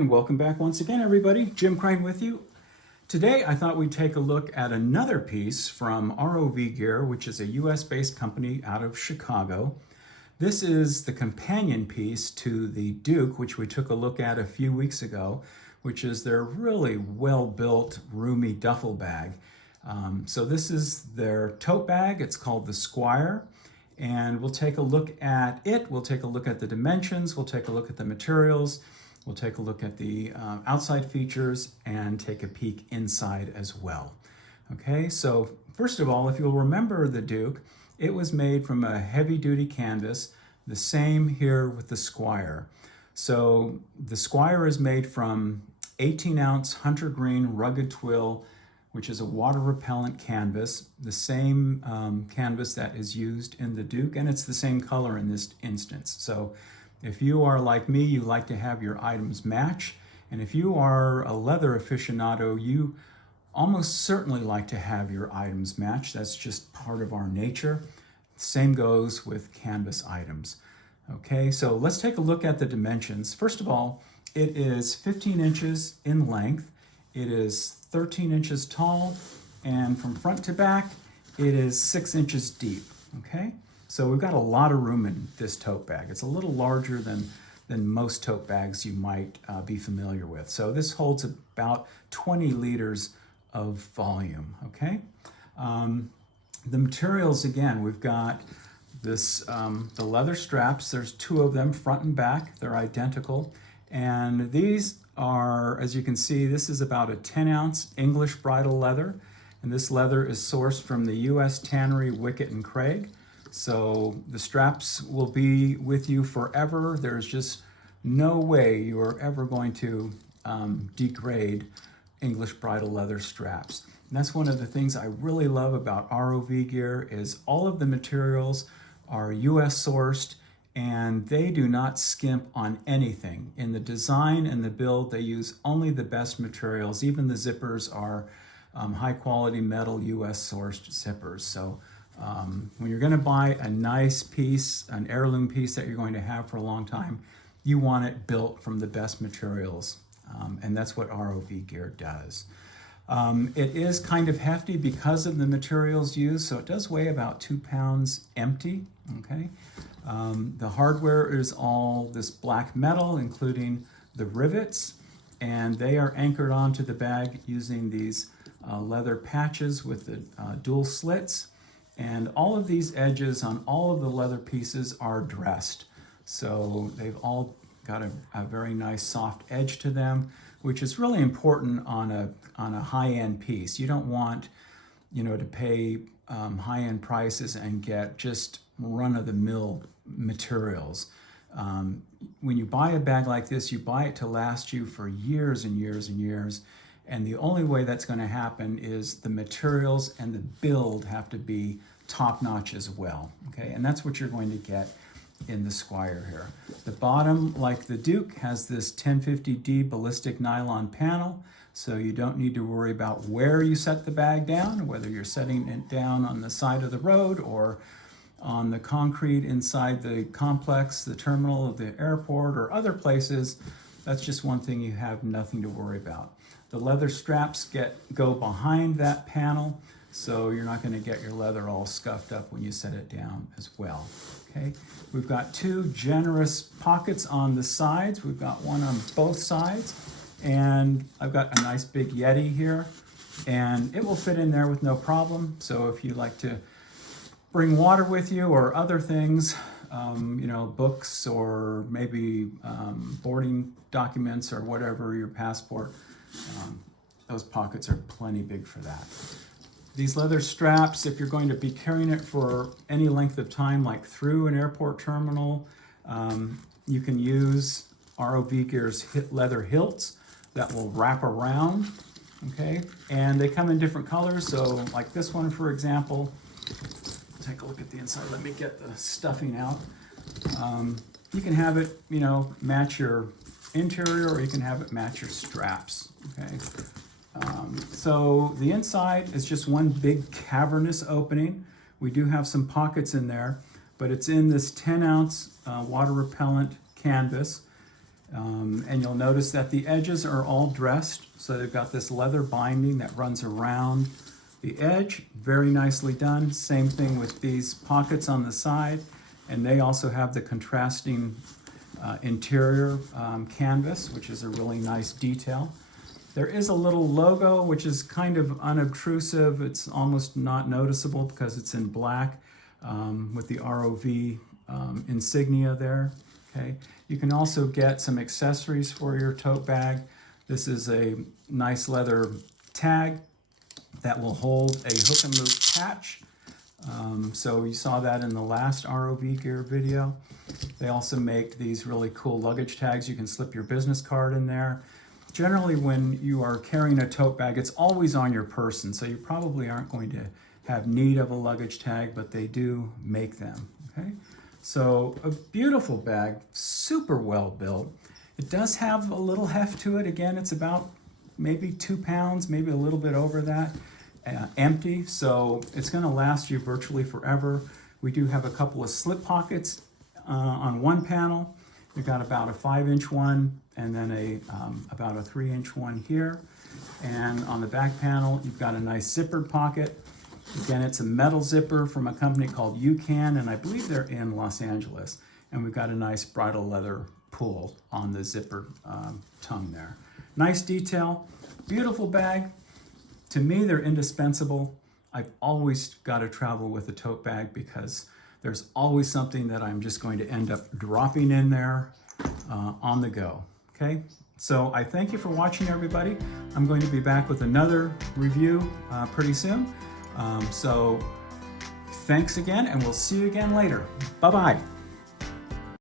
And welcome back once again, everybody. Jim Crane with you. Today, I thought we'd take a look at another piece from ROV Gear, which is a US-based company out of Chicago. This is the companion piece to the Duke, which we took a look at a few weeks ago, which is their really well-built, roomy duffel bag. So this is their tote bag. It's called the Squire. And we'll take a look at it. We'll take a look at the dimensions. We'll take a look at the materials. We'll take a look at the outside features and take a peek inside as well. Okay, so first of all, if you'll remember the Duke, it was made from a heavy-duty canvas, the same here with the Squire. So the Squire is made from 18-ounce hunter green rugged twill, which is a water-repellent canvas, the same canvas that is used in the Duke, and it's the same color in this instance. So if you are like me, you like to have your items match, and if you are a leather aficionado, you almost certainly like to have your items match. That's just part of our nature. Same goes with canvas items. Okay, so let's take a look at the dimensions. First of all, it is 15 inches in length. It is 13 inches tall, and from front to back, it is 6 inches deep, okay? So we've got a lot of room in this tote bag. It's a little larger than most tote bags you might be familiar with. So this holds about 20 liters of volume, okay? The materials, again, we've got this, the leather straps. There's two of them, front and back. They're identical. And these are, as you can see, this is about a 10-ounce English bridle leather. And this leather is sourced from the U.S. tannery Wickett and Craig. So the straps will be with you forever. There's just no way you are ever going to degrade English bridle leather straps. And that's one of the things I really love about ROV Gear is all of the materials are US sourced and they do not skimp on anything. In the design and the build, they use only the best materials. Even the zippers are high quality metal US sourced zippers. So when you're going to buy a nice piece, an heirloom piece that you're going to have for a long time, you want it built from the best materials. And that's what ROV Gear does. It is kind of hefty because of the materials used, so it does weigh about 2 pounds empty, okay? The hardware is all this black metal, including the rivets, and they are anchored onto the bag using these leather patches with the dual slits. And all of these edges on all of the leather pieces are dressed. So they've all got a very nice soft edge to them, which is really important on a high-end piece. You don't want, to pay high-end prices and get just run-of-the-mill materials. When you buy a bag like this, you buy it to last you for years and years and years. And the only way that's going to happen is the materials and the build have to be top-notch as well, okay? And that's what you're going to get in the Squire here. The bottom, like the Duke, has this 1050D ballistic nylon panel, so you don't need to worry about where you set the bag down, whether you're setting it down on the side of the road or on the concrete inside the complex, the terminal of the airport, or other places. That's just one thing you have nothing to worry about. The leather straps go behind that panel, so you're not going to get your leather all scuffed up when you set it down as well. Okay, we've got two generous pockets on the sides. We've got one on both sides, and I've got a nice big Yeti here, and it will fit in there with no problem. So if you like to bring water with you or other things, books or maybe boarding documents or whatever, your passport, those pockets are plenty big for that. These leather straps, if you're going to be carrying it for any length of time, like through an airport terminal, you can use ROV Gear's leather hilts that will wrap around, okay? And they come in different colors, so like this one, for example, take a look at the inside. Let me get the stuffing out. You can have it, match your interior, or you can have it match your straps, okay? So the inside is just one big cavernous opening. We do have some pockets in there, but it's in this 10-ounce water repellent canvas. And you'll notice that the edges are all dressed. So they've got this leather binding that runs around the edge. Very nicely done. Same thing with these pockets on the side. And they also have the contrasting interior canvas, which is a really nice detail. There is a little logo, which is kind of unobtrusive. It's almost not noticeable because it's in black with the ROV insignia there. Okay. You can also get some accessories for your tote bag. This is a nice leather tag that will hold a hook and loop patch. So you saw that in the last ROV gear video. They also make these really cool luggage tags. You can slip your business card in there. Generally, when you are carrying a tote bag, it's always on your person, so you probably aren't going to have need of a luggage tag, but they do make them, okay? So a beautiful bag, super well built. It does have a little heft to it. Again, it's about maybe 2 pounds, maybe a little bit over that, empty, so it's gonna last you virtually forever. We do have a couple of slip pockets on one panel. We've got about a 5-inch one and then about a 3-inch one here. And on the back panel, you've got a nice zippered pocket. Again, it's a metal zipper from a company called UCAN, and I believe they're in Los Angeles. And we've got a nice bridle leather pull on the zipper tongue there. Nice detail, beautiful bag. To me, they're indispensable. I've always got to travel with a tote bag because there's always something that I'm just going to end up dropping in there on the go, okay? So I thank you for watching, everybody. I'm going to be back with another review pretty soon. So thanks again, and we'll see you again later. Bye-bye.